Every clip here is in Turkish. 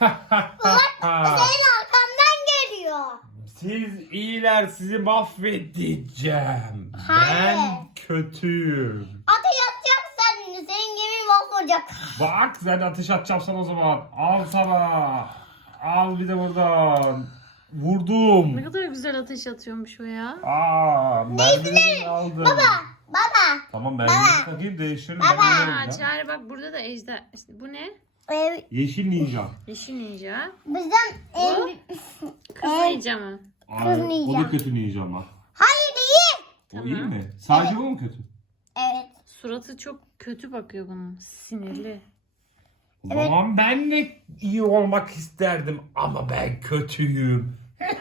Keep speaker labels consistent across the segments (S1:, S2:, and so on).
S1: Senin arkamdan geliyor.
S2: Siz iyiler, sizi mahvedeceğim.
S1: Hayır.
S2: Ben kötüyüm.
S1: Ateş atacaksan senin geminin mahvolacak.
S2: Bak sen ateş atacağım sana o zaman. Al sana. Al bir de buradan.
S3: Ne
S2: Vurdum.
S3: kadar güzel ateş atıyormuş o ya.
S2: Mermileri aldım.
S1: Baba.
S2: Tamam mermileri takayım değiştiririm. Ben
S3: Aa,
S2: öyle
S3: Çağrı bak burada da ejder. İşte bu ne?
S2: Yeşil ninja.
S3: Yeşil ninja.
S1: Bizden
S3: Kız ninja mı?
S2: Ay, o
S1: ninja.
S2: da kötü ninja ama.
S1: Hayır değil.
S2: O iyi mi? Sadece o mu kötü?
S1: Evet.
S3: Suratı çok kötü bakıyor bunun. Sinirli.
S2: O zaman ben de iyi olmak isterdim ama ben kötüyüm.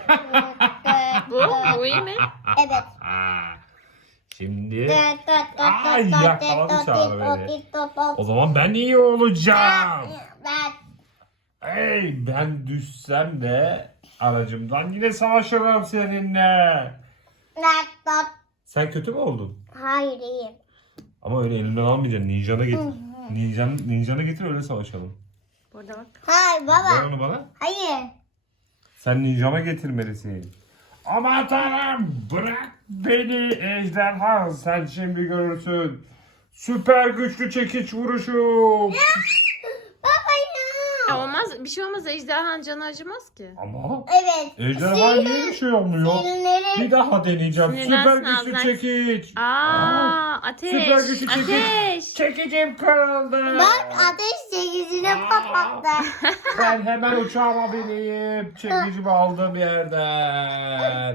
S3: Bu iyi mi?
S1: Evet.
S2: Şimdi yakaladı Çağrı beni. O zaman ben iyi olacağım.
S1: Ben.
S2: Hey ben düşsem de aracımdan yine savaşırım seninle. Sen kötü mü oldun?
S1: Hayır değil.
S2: Ama öyle elinden almayacaksın. Ninjanı getir. Ninjanı getir öyle savaşalım.
S3: Burada bak.
S1: Hayır
S2: Ver
S1: baba.
S2: onu bana.
S1: Hayır.
S2: Sen ninjama getirmelisin. Aman tanrım bırak beni ejderha. Sen şimdi görürsün. Süper güçlü çekiç vuruşum.
S1: Baba ya.
S3: Ya olmaz. Bir şey olmaz. Ejderhanın canı acımaz ki.
S2: Ama
S1: Evet.
S2: ejderha niye bir şey olmuyor?
S1: Sinirlerim.
S2: Bir daha deneyeceğim.
S3: Sinirlensin,
S2: Süper güçlü
S3: ağzına-
S2: çekiç.
S3: Ateş.
S2: Süper güçlü çekiç.
S3: Ateş.
S2: Çekicim kırıldı.
S1: Bak ateş sekizine patlattı.
S2: Ben hemen uçağıma bineyim. Çekicimi aldığım yerden.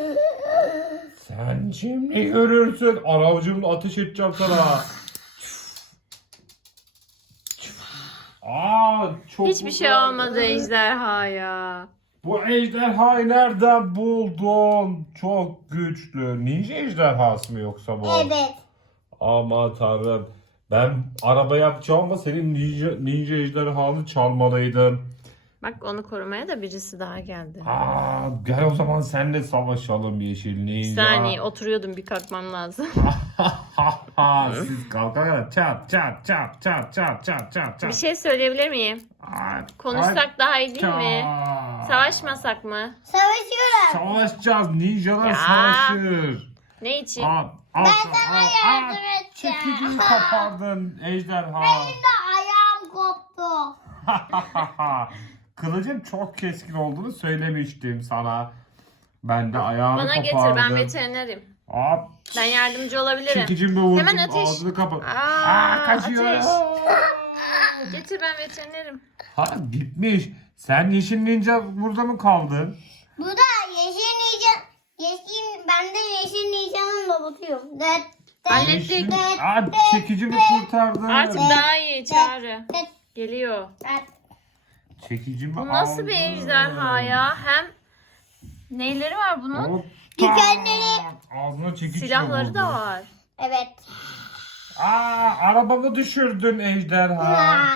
S2: Sen şimdi görürsün. Aracımla ateş edeceğim sana. Çok
S3: Hiçbir şey
S2: güzel.
S3: olmadı ejderhaya.
S2: Bu ejderhayı nereden buldun? Çok güçlü. Ninja ejderhası mı yoksa bu?
S1: Evet.
S2: Aman tanrım. Ben araba yapacağım ama senin ninja ejderhanı çalmalıydım.
S3: Bak onu korumaya da birisi daha geldi.
S2: Gel o zaman senle savaşalım yeşil
S3: Bir
S2: ninja.
S3: saniye oturuyordum bir kalkmam lazım.
S2: Siz kalkana çat çat çat çat çat çat çat
S3: Bir
S2: çat.
S3: şey söyleyebilir miyim? Konuşsak daha iyi değil mi? Savaşmasak mı?
S1: Savaşıyorlar.
S2: Savaşacağız. Ninjalar
S3: Ya.
S2: savaşır.
S3: Ne için?
S1: Ben sana yardım edeceğim.
S2: Çekicini kapardın ejderha.
S1: Benim de ayağım koptu.
S2: Kılıcım çok keskin olduğunu söylemiştim sana. Ben de ayağını
S3: Bana
S2: kopardım.
S3: getir ben veterinerim.
S2: Hop.
S3: Ben yardımcı olabilirim.
S2: Çekicimle vurdum.
S3: Hemen ateş.
S2: Ağzını kapat. Kaçıyor.
S3: Ateş. Getir ben veterinerim.
S2: Gitmiş. Sen yeşil ninja burada mı kaldın?
S1: Bu da yeşil ninja. Ben de yeşil ninjanın robotuyum.
S3: Hallettik.
S2: Yeşil... Çekicimi kurtardın.
S3: Artık daha iyi Çağrı. Geliyor.
S2: Çekicimi
S3: Bu nasıl bir
S2: aldım.
S3: ejderha ya? Hem neyleri var bunun?
S2: Hoppa.
S1: Dikenleri.
S2: Ağzına çekiç
S3: Silahları da
S2: vurdu.
S3: var.
S1: Evet.
S2: Arabamı düşürdün ejderha.
S1: Ha.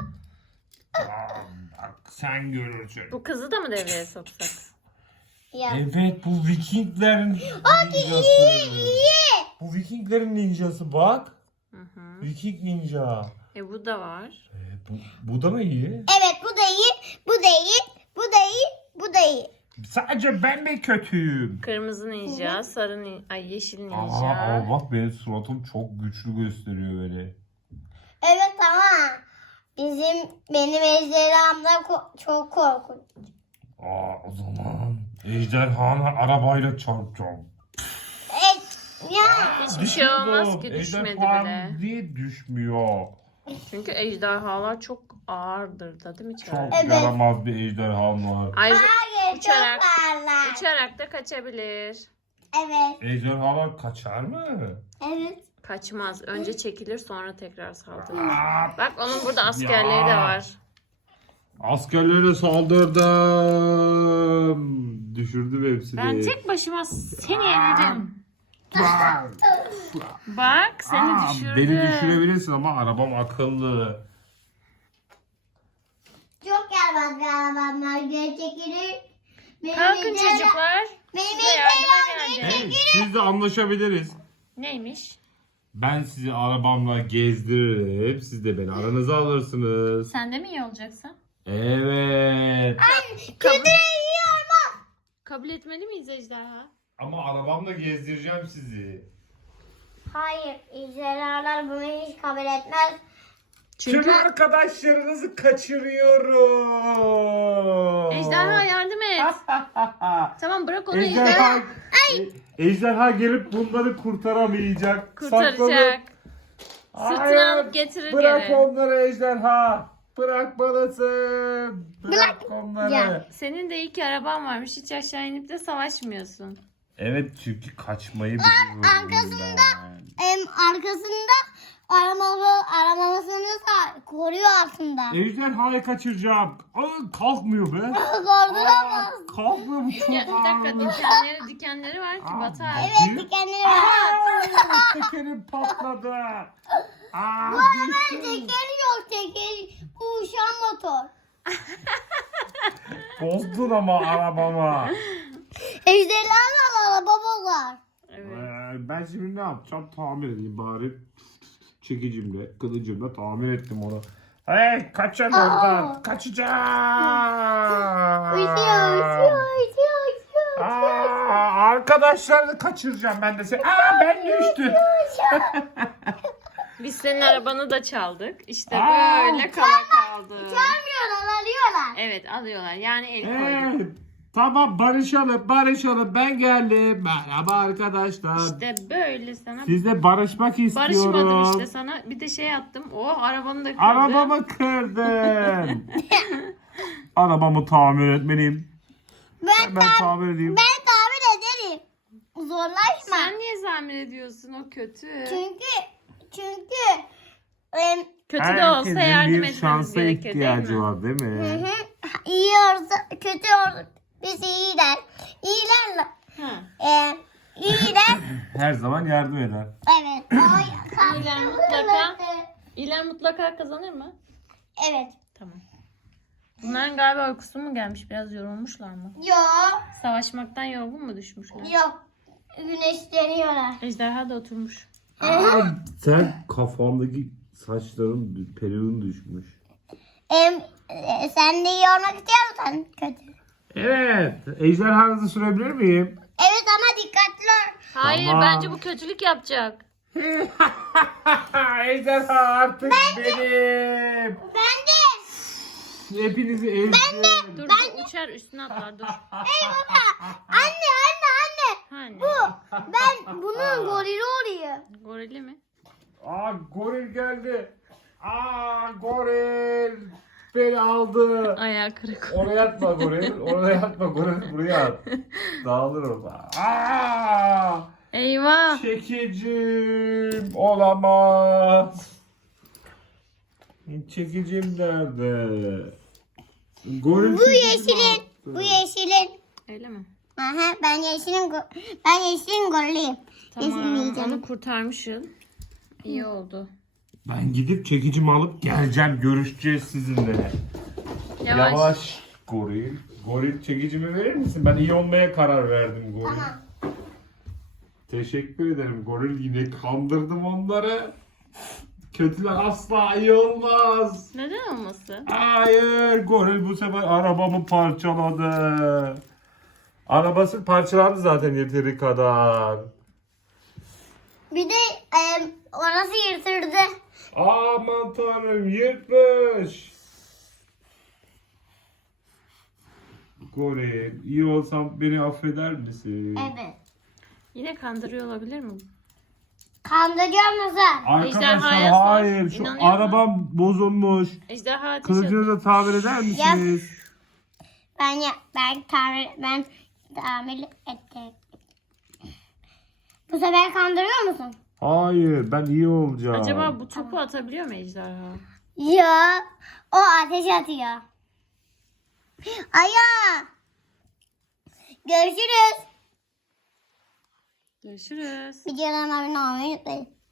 S2: Bak sen görürsün.
S3: Bu kızı da mı devreye soksak?
S1: Ya.
S2: Evet bu Vikinglerin ninjası. Bu Vikinglerin ninjası bak.
S3: Hı.
S2: Viking ninja.
S3: Bu da var.
S2: Bu da mı iyi?
S1: Evet bu da iyi. Bu da iyi. Bu da iyi. Bu da iyi.
S2: Sadece ben mi kötüyüm?
S3: Kırmızı ninja, sarı ninja, yeşil ninja.
S2: Bak benim suratım çok güçlü gösteriyor böyle.
S1: Evet ama benim ejderham da çok korkunç.
S2: O zaman ejderhanı arabayla çarpacağım.
S1: Ya.
S3: Hiçbir şey olmaz ki düşmedi
S2: Ejderha
S3: bile.
S2: niye düşmüyor?
S3: Çünkü ejderhalar çok ağırdır da değil mi Çağrı?
S2: Çok
S1: Evet.
S2: yaramaz bir ejderham var.
S3: Ayrıca
S1: Hayır
S3: uçarak,
S1: çok ağırlar.
S3: uçarak da kaçabilir.
S1: Evet.
S2: Ejderhalar kaçar mı?
S1: Evet.
S3: Kaçmaz. Önce çekilir sonra tekrar saldırır.
S2: Aa,
S3: Bak onun burada askerleri de var.
S2: askerlere saldırdım. Düşürdüm hepsini.
S3: Ben tek başıma seni yenerim. Bak seni düşürdüm.
S2: Beni düşürebilirsin ama arabam akıllı.
S1: Çok yaramaz bir adamlar geri çekilir.
S3: Kalkın çocuklar.
S1: Benim
S3: Size yardıma
S1: ejderham
S3: geldim.
S2: Hey, siz de anlaşabiliriz.
S3: Neymiş?
S2: Ben sizi arabamla gezdiririm. Siz de beni aranıza alırsınız.
S3: Sen de mi iyi olacaksın?
S2: Evet.
S1: Kötü yiyor mu?
S3: Kabul etmeli miyiz ejderha?
S2: Ama arabamla gezdireceğim sizi.
S1: Hayır. ejderhalar bunu hiç kabul etmez.
S3: Çünkü
S2: Tüm arkadaşlarınızı kaçırıyorum.
S3: ejderha yardım et. Tamam bırak onu
S2: Ejderha, ejderha gelip bunları kurtaramayacak.
S3: kurtaracak.
S2: Saklanıp-
S3: Sırtına
S2: Hayır,
S3: alıp getirir
S2: bırak
S3: geri.
S2: onları ejderha. Bırakmalısın. Bırak onları.
S1: Ya.
S3: Senin de iyi ki araban varmış. Hiç aşağı inip de savaşmıyorsun.
S2: Evet çünkü kaçmayı biliyorum.
S1: arkasında- Arkasında arabasını koruyor aslında.
S2: Ejderhayı kaçıracağım. Aa, kalkmıyor be.
S1: Korkulamaz.
S2: Kalkmıyor bu çok
S3: Ya, bir dakika dikenleri var ki batar.
S1: Evet dikenleri var.
S2: Tekerim patladı. Aa, düştüm.
S1: Tekeri yok tekeri. Bu uçan motor.
S2: Bozdun ama arabama.
S1: Ejderhalar araba bozar.
S3: Evet.
S2: Ben şimdi ne yapacağım? Tamir edeyim bari. Çekicimle, kılıcımla tamir ettim onu. Hey kaçın oradan. Kaçacağım.
S1: Uçuyor.
S2: Arkadaşlarını kaçıracağım ben de seni. Aa ben düştüm.
S3: Biz senin arabanı da çaldık. İşte
S2: Aa,
S3: böyle kala kaldı.
S1: Alıyorlar alıyorlar.
S3: Evet alıyorlar. Yani el koyduk.
S2: Tamam barışalım ben geldim. Merhaba arkadaşlar.
S3: İşte böyle sana
S2: Sizle barışmak istiyorum.
S3: barışmadım işte sana. Bir de şey attım. Oh arabanı da kırdı.
S2: Arabamı kırdın. Arabamı tamir etmeliyim.
S1: Ben
S2: Tamir edeyim.
S1: tahmin ederim. Zorlaşma.
S3: Sen niye zahmet ediyorsun? O kötü.
S1: Çünkü
S3: Kötü de olsa
S2: Herkesin
S3: yardım
S2: bir
S3: etmemiz
S2: şansa
S3: gerekir değil
S2: ihtiyacı
S3: mi?
S2: var değil mi?
S1: iyi olsa kötü olur. Biz iyiler. İyiler.
S3: Ha.
S1: İyiler.
S2: Her zaman yardım eder.
S1: Evet.
S3: İyiler mutlaka. İyiler mutlaka kazanır mı?
S1: Evet.
S3: Tamam. Bunların galiba uykusu mu gelmiş? Biraz yorulmuşlar mı?
S1: Yok.
S3: Savaşmaktan yorgun mu düşmüşler?
S1: Yok. Güneşleniyorlar.
S3: Ejderha da oturmuş.
S2: Sen kafandaki saçların periğin düşmüş.
S1: Sen de iyi olmak istiyor musun? Kötü.
S2: Evet. Ejderhanızı sürebilir miyim?
S1: Evet ama dikkatli ol.
S3: Hayır
S2: Tamam.
S3: bence bu kötülük yapacak.
S2: Ejderha artık benim.
S1: Ben de.
S2: Hepinizi ezdim.
S3: Dur uçar üstüne atlar dur.
S1: Hey baba. Anne.
S3: Hani?
S1: Ben bunun gorili oluyor.
S3: Gorili mi?
S2: Aa goril geldi. Aa goril beni aldı.
S3: Ayağı kırık.
S2: Oraya atma goril. Oraya atma goril. Buraya at. Dağılır orada. Aa!
S3: Eyvah.
S2: Çekicim olamaz. Çekicim nerede? Goril
S1: Bu yeşilin. Bu yeşilin.
S3: Öyle mi?
S1: Aha, ben yeşilin goriliyim. Yeşilini
S3: Tamam
S1: yiyeceğim.
S3: onu kurtarmışsın. İyi oldu.
S2: Ben gidip çekicimi alıp geleceğim. Görüşeceğiz sizinle.
S3: Yavaş.
S2: Yavaş goril. Goril çekicimi verir misin? Ben iyi olmaya karar verdim goril.
S1: Tamam.
S2: Teşekkür ederim goril. Yine kandırdım onları. Kötüler asla iyi olmaz.
S3: Neden olmasın?
S2: Hayır, goril bu sefer arabamı parçaladı. Arabası parçalandı zaten yeteri kadar.
S1: Bir de orası yırtıldı.
S2: Aman tanrım yırtmış. Goril, iyi olsam beni affeder misin?
S1: Evet.
S3: Yine kandırıyor olabilir mi?
S1: Kandırıyor musun?
S2: Arkadaşlar
S3: Ejderhaya sor.
S2: hayır, şu
S3: İnanıyor musun?
S2: arabam bozulmuş.
S3: Ejderha ateş
S2: Kılıcını
S3: ediyor.
S2: da tamir eder misiniz?
S1: Ben tamir ettim. Bu sefer kandırıyor musun?
S2: Hayır, ben iyi olacağım.
S3: Acaba bu topu atabiliyor mu ejderha?
S1: Ya o ateş atıyor. Aya. Görüşürüz.
S3: Görüşürüz.
S1: Videodan abone olmayı unutmayın.